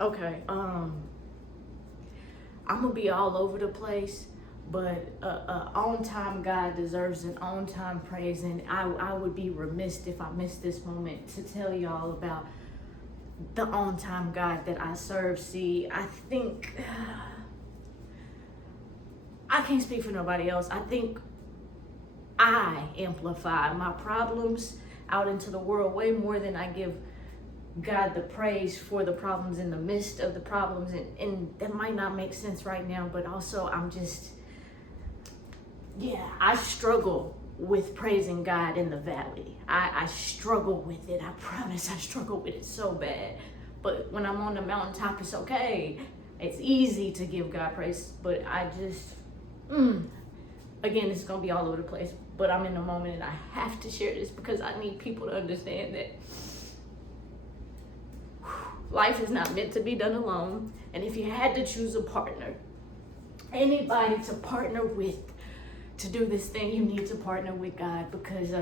Okay. I'm gonna be all over the place, but on time God deserves an on time praise, and I would be remiss if I missed this moment to tell y'all about the on time God that I serve. See, I think I can't speak for nobody else. I think I amplify my problems out into the world way more than I give God the praise for the problems in the midst of the problems. And that might not make sense right now, but also I'm just, yeah, I struggle with praising God in the valley. I struggle with it. I promise I struggle with it so bad. But when I'm on the mountaintop, it's okay. It's easy to give God praise, but I just, again, it's gonna be all over the place, but I'm in the moment and I have to share this because I need people to understand that life is not meant to be done alone. And if you had to choose a partner, anybody to partner with to do this thing, you need to partner with God because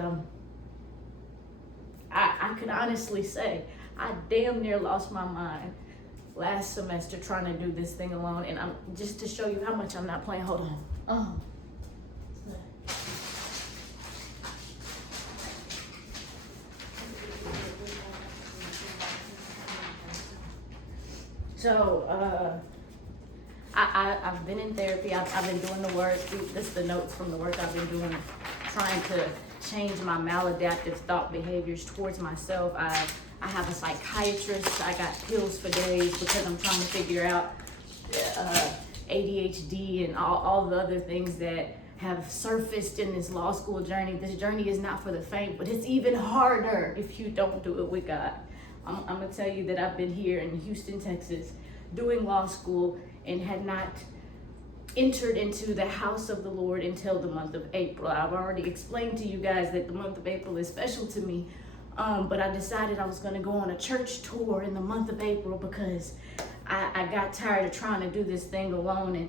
I could honestly say I damn near lost my mind last semester trying to do this thing alone. And I'm just to show you how much I'm not playing. Hold on. So I've been in therapy. I've been doing the work. This is the notes from the work I've been doing, trying to change my maladaptive thought behaviors towards myself. I have a psychiatrist. I got pills for days because I'm trying to figure out ADHD and all the other things that have surfaced in this law school journey. This journey is not for the faint, but it's even harder if you don't do it with God. I'm gonna tell you that I've been here in Houston, Texas, doing law school and had not entered into the house of the Lord until the month of April. I've already explained to you guys that the month of April is special to me, but I decided I was gonna go on a church tour in the month of April because I got tired of trying to do this thing alone.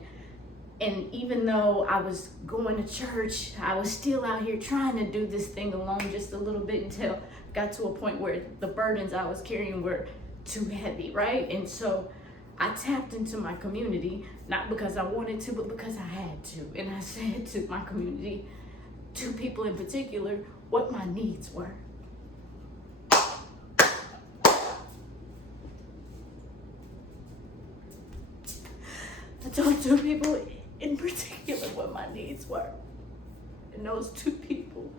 And even though I was going to church, I was still out here trying to do this thing alone just a little bit until I got to a point where the burdens I was carrying were too heavy, right? And so I tapped into my community, not because I wanted to, but because I had to. And I said to my community, two people in particular, what my needs were. I told two people in particular what my needs were. And those two people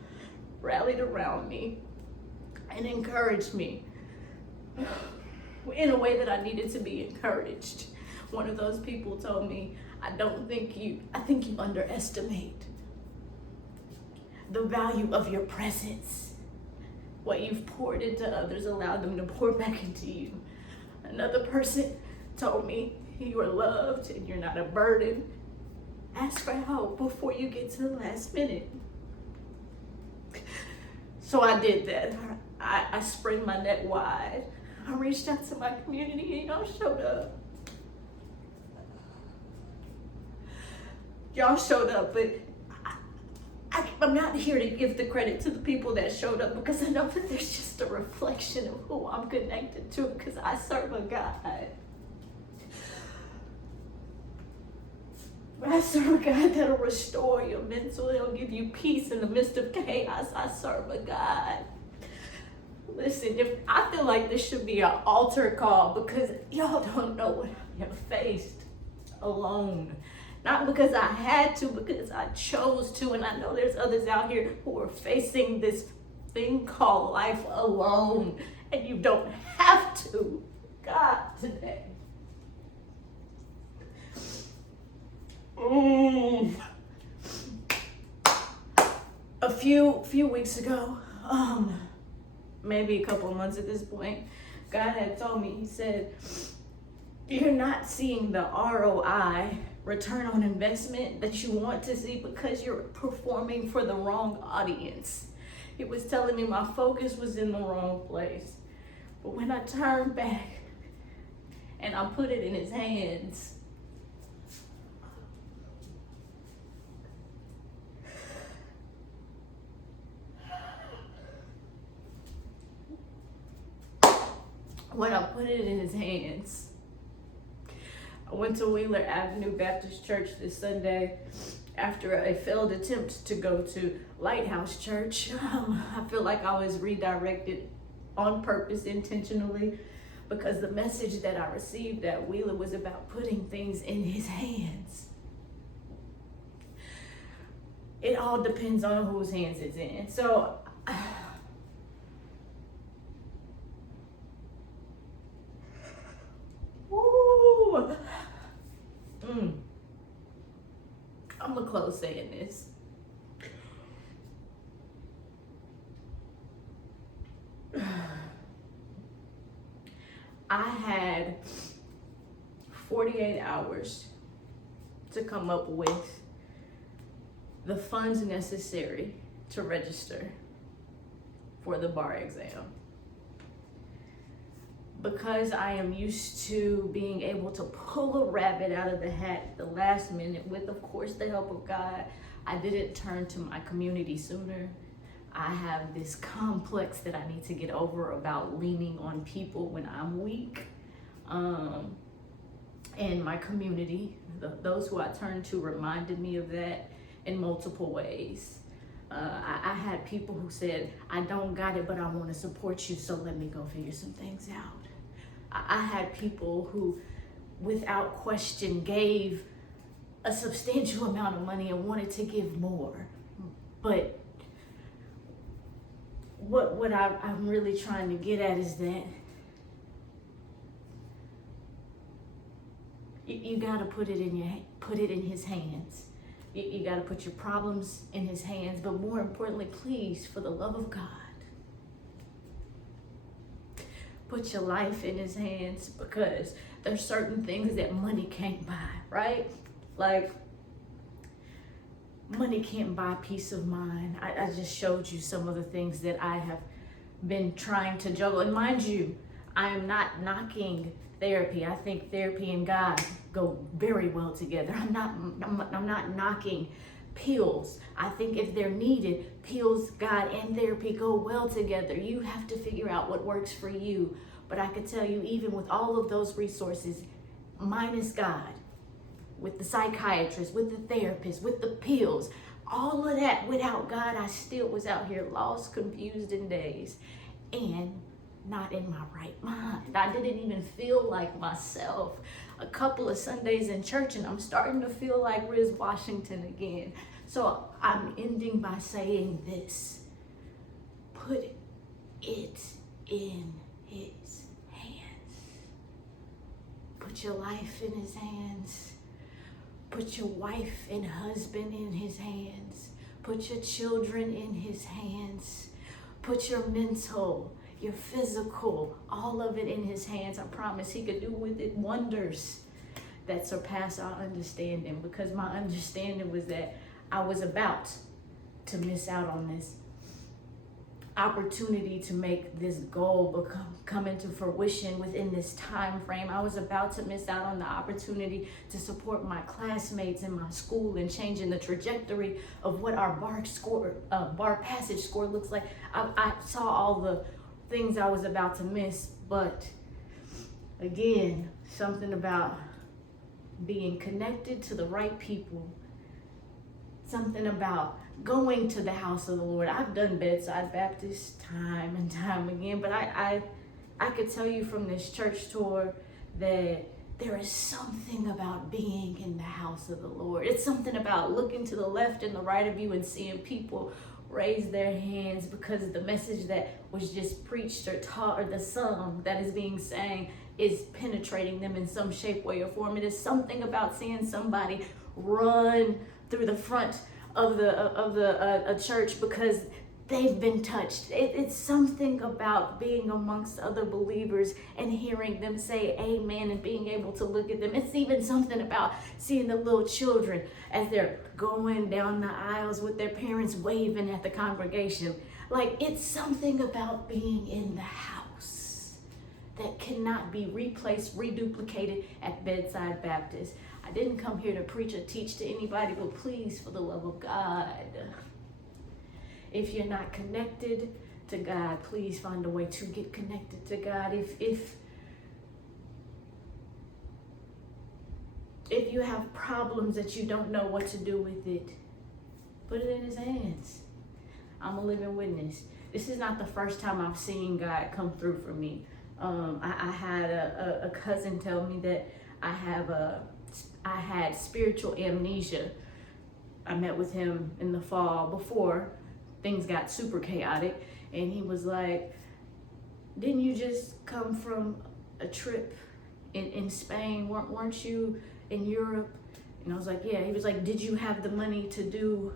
rallied around me and encouraged me in a way that I needed to be encouraged. One of those people told me, I think you underestimate the value of your presence. What you've poured into others, allow them to pour back into you. Another person told me, you are loved and you're not a burden. Ask for help before you get to the last minute. So I did that. I spread my net wide. I reached out to my community and y'all showed up. Y'all showed up, but I'm not here to give the credit to the people that showed up because I know that there's just a reflection of who I'm connected to because I serve a God. I serve a God that'll restore your mental. He'll give you peace in the midst of chaos. I serve a God. Listen, if I feel like this should be an altar call because y'all don't know what I have faced alone. Not because I had to, because I chose to. And I know there's others out here who are facing this thing called life alone. And you don't have to. God, today. A few weeks ago, maybe a couple of months at this point, God had told me, he said, you're not seeing the ROI, return on investment, that you want to see because you're performing for the wrong audience. It was telling me my focus was in the wrong place. But when I turned back and I put it in his hands, when I put it in his hands, I went to Wheeler Avenue Baptist Church this Sunday after a failed attempt to go to Lighthouse Church. I feel like I was redirected on purpose, intentionally, because the message that I received at Wheeler was about putting things in his hands. It all depends on whose hands it's in. So, woo, I'm gonna close saying this. I had 48 hours to come up with the funds necessary to register for the bar exam. Because I am used to being able to pull a rabbit out of the hat at the last minute with, of course, the help of God, I didn't turn to my community sooner. I have this complex that I need to get over about leaning on people when I'm weak. And my community, those who I turned to, reminded me of that in multiple ways. I had people who said, I don't got it, but I want to support you, so let me go figure some things out. I had people who, without question, gave a substantial amount of money and wanted to give more. But what I'm really trying to get at is that you gotta put it in his hands. You gotta put your problems in his hands, but more importantly, please, for the love of God, put your life in his hands, because there's certain things that money can't buy, right? Like, money can't buy peace of mind. I just showed you some of the things that I have been trying to juggle. And mind you, I am not knocking therapy. I think therapy and God go very well together. I'm not knocking pills. I think if they're needed, pills, God, and therapy go well together. You have to figure out what works for you. But I could tell you, even with all of those resources, minus God, with the psychiatrist, with the therapist, with the pills, all of that, without God, I still was out here lost, confused, and dazed, and not in my right mind. I didn't even feel like myself. A couple of Sundays in church, and I'm starting to feel like Riz Washington again. So I'm ending by saying this: put it in his hands. Put your life in his hands. Put your wife and husband in his hands. Put your children in his hands. Put your mental, your physical, all of it in his hands. I promise he could do with it wonders that surpass our understanding, because my understanding was that I was about to miss out on this opportunity to make this goal come into fruition within this time frame. I was about to miss out on the opportunity to support my classmates in my school and changing the trajectory of what our bar passage score looks like. I saw all the things I was about to miss, but again, something about being connected to the right people, something about going to the house of the Lord. I've done Bedside Baptist time and time again, but I could tell you from this church tour that there is something about being in the house of the Lord. It's something about looking to the left and the right of you and seeing people raise their hands because the message that was just preached or taught, or the song that is being sang, is penetrating them in some shape, way, or form. It is something about seeing somebody run through the front of a church because they've been touched. It's something about being amongst other believers and hearing them say amen and being able to look at them. It's even something about seeing the little children as they're going down the aisles with their parents waving at the congregation. Like, it's something about being in the house that cannot be replaced, reduplicated at Bedside Baptist. I didn't come here to preach or teach to anybody, but please, for the love of God, if you're not connected to God, please find a way to get connected to God. If If you have problems that you don't know what to do with it, put it in his hands. I'm a living witness. This is not the first time I've seen God come through for me. I had a cousin tell me that I had spiritual amnesia. I met with him in the fall before things got super chaotic, and he was like, didn't you just come from a trip in Spain? Weren't you in Europe? And I was like, yeah. He was like, did you have the money to do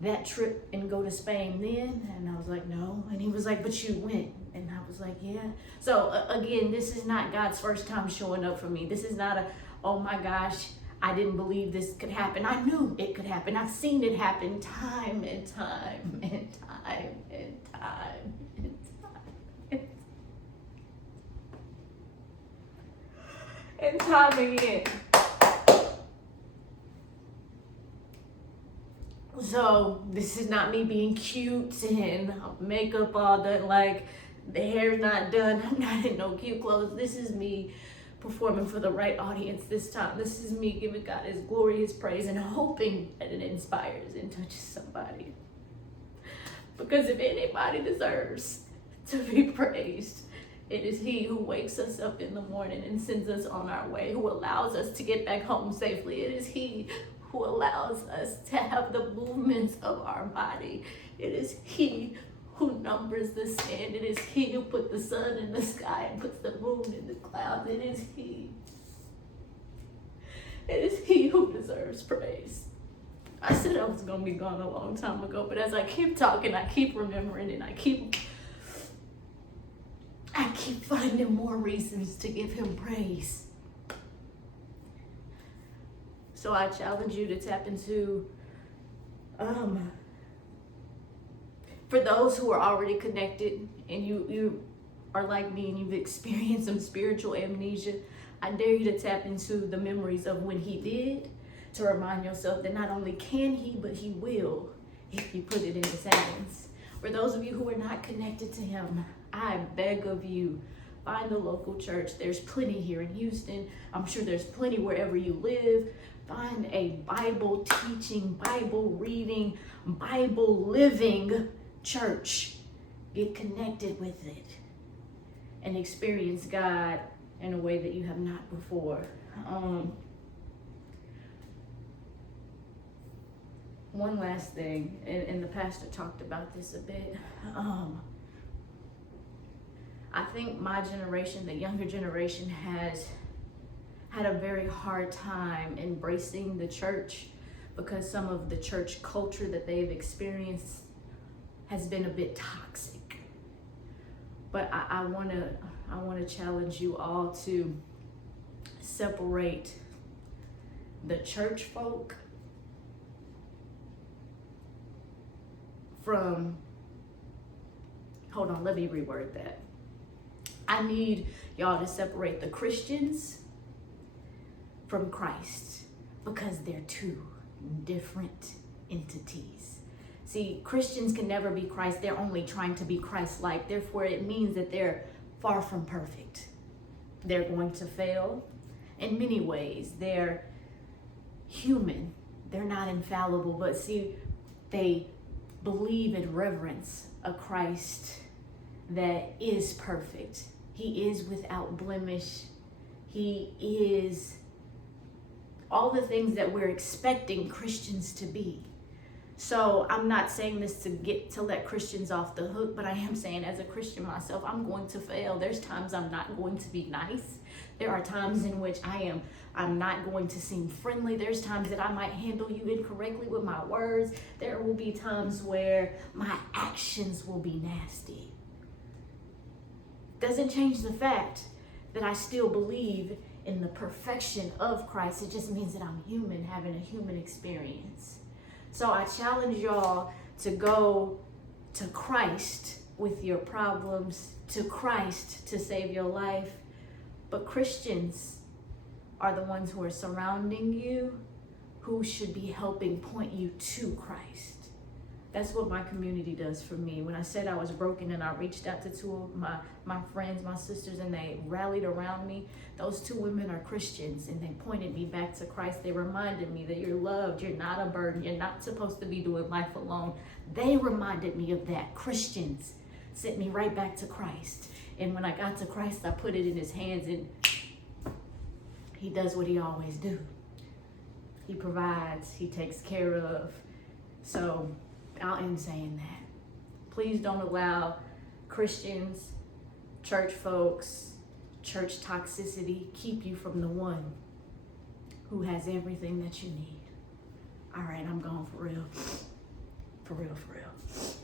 that trip and go to Spain then? And I was like, no. And he was like, but you went. And I was like, yeah. So again, this is not God's first time showing up for me. This is not oh my gosh, I didn't believe this could happen. I knew it could happen. I've seen it happen time and time and time and time and time and time again. So this is not me being cute and makeup all done, like the hair's not done, I'm not in no cute clothes. This is me performing for the right audience this time. This is me giving God his glory, his praise, and hoping that it inspires and touches somebody. Because if anybody deserves to be praised, it is he who wakes us up in the morning and sends us on our way, who allows us to get back home safely. It is he who allows us to have the movements of our body. It is he who numbers the sand. It is he who put the sun in the sky and puts the moon in the clouds. It is he. It is he who deserves praise. I said I was going to be gone a long time ago, but as I keep talking, I keep remembering, and I keep finding more reasons to give him praise. So I challenge you to tap into, for those who are already connected and you are like me and you've experienced some spiritual amnesia, I dare you to tap into the memories of when he did, to remind yourself that not only can he, but he will if you put it in his hands. For those of you who are not connected to him, I beg of you, find a local church. There's plenty here in Houston. I'm sure there's plenty wherever you live. Find a Bible teaching, Bible reading, Bible living church. Get connected with it and experience God in a way that you have not before. One last thing, and the pastor talked about this a bit. I think my generation, the younger generation, has had a very hard time embracing the church because some of the church culture that they've experienced has been a bit toxic. But I want to challenge you all to separate the church folk from, hold on, let me reword that. I need y'all to separate the Christians from Christ, because they're two different entities. See, Christians can never be Christ. They're only trying to be Christ-like. Therefore, it means that they're far from perfect. They're going to fail in many ways. They're human. They're not infallible. But see, they believe and reverence a Christ that is perfect. He is without blemish. He is all the things that we're expecting Christians to be. So I'm not saying this to let Christians off the hook, but I am saying as a Christian myself, I'm going to fail. There's times I'm not going to be nice. There are times in which I'm not going to seem friendly. There's times that I might handle you incorrectly with my words. There will be times where my actions will be nasty. Doesn't change the fact that I still believe in the perfection of Christ. It just means that I'm human, having a human experience. So I challenge y'all to go to Christ with your problems, to Christ to save your life. But Christians are the ones who are surrounding you, who should be helping point you to Christ. That's what my community does for me. When I said I was broken and I reached out to two of my friends, my sisters, and they rallied around me, those two women are Christians, and they pointed me back to Christ. They reminded me that you're loved, you're not a burden, you're not supposed to be doing life alone. They reminded me of that. Christians sent me right back to Christ. And when I got to Christ, I put it in his hands, and he does what he always do. He provides, he takes care of. So I'll end saying that. Please don't allow Christians, church folks, church toxicity keep you from the one who has everything that you need. All right, I'm gone for real. For real, for real.